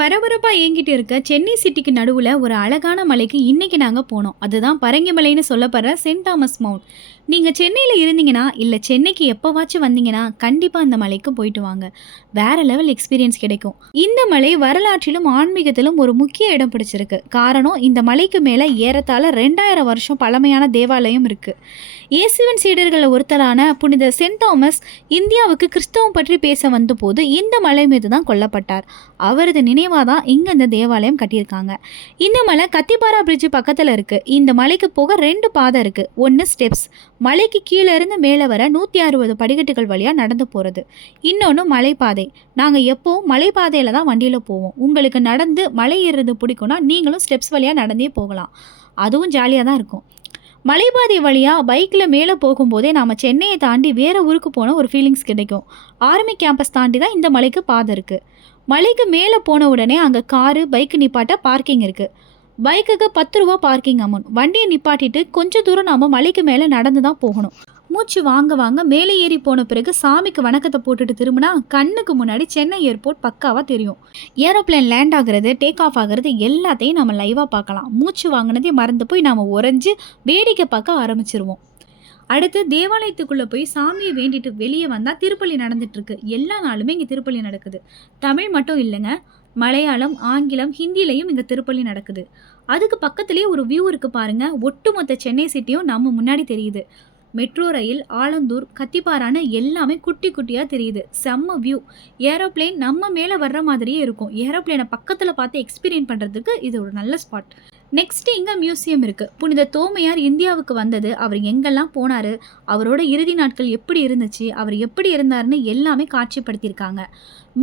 பரபரப்பா இயங்கிட்டு இருக்க சென்னை சிட்டிக்கு நடுவுல ஒரு அழகான மலைக்கு இன்னைக்கு நாங்க போனோம். அதுதான் பரங்கிமலைன்னு சொல்லப்படுற செயின்ட் தாமஸ் மவுண்ட். நீங்க சென்னையில இருந்தீங்கன்னா, இல்ல சென்னைக்கு எப்பவாச்சும் வந்தீங்கன்னா, கண்டிப்பா இந்த மலைக்கு போயிட்டு வாங்க. வேற லெவல் எக்ஸ்பீரியன்ஸ் கிடைக்கும். இந்த மலை வரலாற்றிலும், ஆன்மீகத்திலும் ஒரு முக்கிய இடம் பிடிச்சிருக்கு. காரணம் இந்த மலைக்கு மேல ஏறத்தாழ 2000 வருஷம் பழமையான தேவாலயம் இருக்கு. இயேசுவின் சீடர்கள்ல ஒருத்தரான புனித செயின்ட் தாமஸ் இந்தியாவுக்கு கிறிஸ்தவம் பற்றி பேச வந்தபோது இந்த மலை மீது தான் கொல்லப்பட்டார். அவரது நினைவாக தான் இங்கே இந்த தேவாலயம் கட்டியிருக்காங்க. இந்த மலை கத்திப்பாரா பிரிட்ஜ் பக்கத்தில் இருக்குது. இந்த மலைக்கு போக 2 பாதை இருக்குது. ஒன்று ஸ்டெப்ஸ், மலைக்கு கீழே இருந்து மேலே வர 160 படிக்கட்டுகள் வழியாக நடந்து போகிறது. இன்னொன்று மலைப்பாதை. நாங்கள் எப்போவும் மலைப்பாதையில் தான் வண்டியில் போவோம். உங்களுக்கு நடந்து மலை ஏறுறது பிடிக்கும்னா நீங்களும் ஸ்டெப்ஸ் வழியாக நடந்தே போகலாம். அதுவும் ஜாலியாக தான் இருக்கும். மலைப்பாதை வழியாக பைக்கில் மேலே போகும்போதே நாம் சென்னையை தாண்டி வேறு ஊருக்கு போன ஒரு ஃபீலிங்ஸ் கிடைக்கும். ஆர்மி கேம்பஸ் தாண்டி தான் இந்த மலைக்கு பாதை இருக்குது. மலைக்கு மேலே போன உடனே அங்கே காரு பைக்கு நிப்பாட்ட பார்க்கிங் இருக்குது. பைக்குக்கு 10 ரூபா பார்க்கிங் அமௌண்ட். வண்டியை நிப்பாட்டிட்டு கொஞ்சம் தூரம் நாம் மலைக்கு மேலே நடந்து தான் போகணும். மூச்சு வாங்க வாங்க மேலே ஏறி போன பிறகு சாமிக்கு வணக்கத்தை போட்டுட்டு திரும்பினா கண்ணுக்கு முன்னாடி சென்னை ஏர்போர்ட் பக்காவாக தெரியும். ஏரோப்ளேன் லேண்ட் ஆகுறது, டேக் ஆஃப் ஆகுறது எல்லாத்தையும் நம்ம லைவாக பார்க்கலாம். மூச்சு வாங்கினதே மறந்து போய் நாம் உறைஞ்சு வேடிக்கை பார்க்க ஆரம்பிச்சிருவோம். அடுத்து தேவாலயத்துக்குள்ளே போய் சாமியை வேண்டிட்டு வெளியே வந்தால் திருப்பலி நடந்துட்டுருக்கு. எல்லா நாளுமே இங்கே திருப்பலி நடக்குது. தமிழ் மட்டும் இல்லைங்க, மலையாளம், ஆங்கிலம், ஹிந்திலையும் இங்கே திருப்பலி நடக்குது. அதுக்கு பக்கத்துலேயே ஒரு வியூ இருக்குது பாருங்கள். ஒட்டுமொத்த சென்னை சிட்டியும் நம்ம முன்னாடி தெரியுது. மெட்ரோ ரயில், ஆலந்தூர், கத்திப்பாரான்னு எல்லாமே குட்டி குட்டியாக தெரியுது. செம்ம வியூ. ஏரோப்ளேன் நம்ம மேலே வர்ற மாதிரியே இருக்கும். ஏரோப்ளேனை பக்கத்தில் பார்த்து எக்ஸ்பீரியன்ஸ் பண்ணுறதுக்கு இது ஒரு நல்ல ஸ்பாட். நெக்ஸ்ட்டு இங்கே மியூசியம் இருக்குது. புனித தோமையார் இந்தியாவுக்கு வந்தது, அவர் எங்கெல்லாம் போனார், அவரோட இறுதி நாட்கள் எப்படி இருந்துச்சு, அவர் எப்படி இருந்தார்னு எல்லாமே காட்சிப்படுத்தியிருக்காங்க.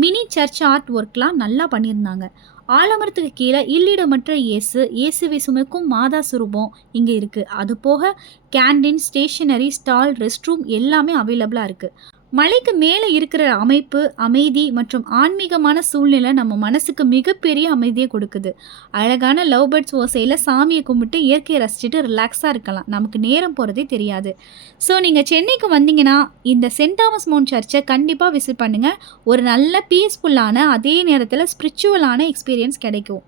மினி சர்ச் ஆர்ட் ஒர்க்லாம் நல்லா பண்ணியிருந்தாங்க. ஆலமரத்துக்கு கீழே இல்லிடமற்ற இயேசுவை சுமக்கும் மாதா சுரூபம் இங்கே இருக்குது. அது போக canteen, stationery, stall, rest room எல்லாமே அவைலபிளாக இருக்குது. மலைக்கு மேலே இருக்கிற அமைப்பு, அமைதி மற்றும் ஆன்மீகமான சூழ்நிலை நம்ம மனசுக்கு மிகப்பெரிய அமைதியை கொடுக்குது. அழகான லவ் பேர்ட்ஸ் ஓசையில் சாமியை கும்பிட்டு இயற்கையை ரசிச்சுட்டு ரிலாக்ஸாக இருக்கலாம். நமக்கு நேரம் போகிறதே தெரியாது. ஸோ நீங்கள் சென்னைக்கு வந்தீங்கன்னா இந்த செயின்ட் தாமஸ் மவுண்ட் சர்ச்சை கண்டிப்பாக விசிட் பண்ணுங்கள். ஒரு நல்ல பீஸ்ஃபுல்லான, அதே நேரத்தில் ஸ்பிரிச்சுவலான எக்ஸ்பீரியன்ஸ் கிடைக்கும்.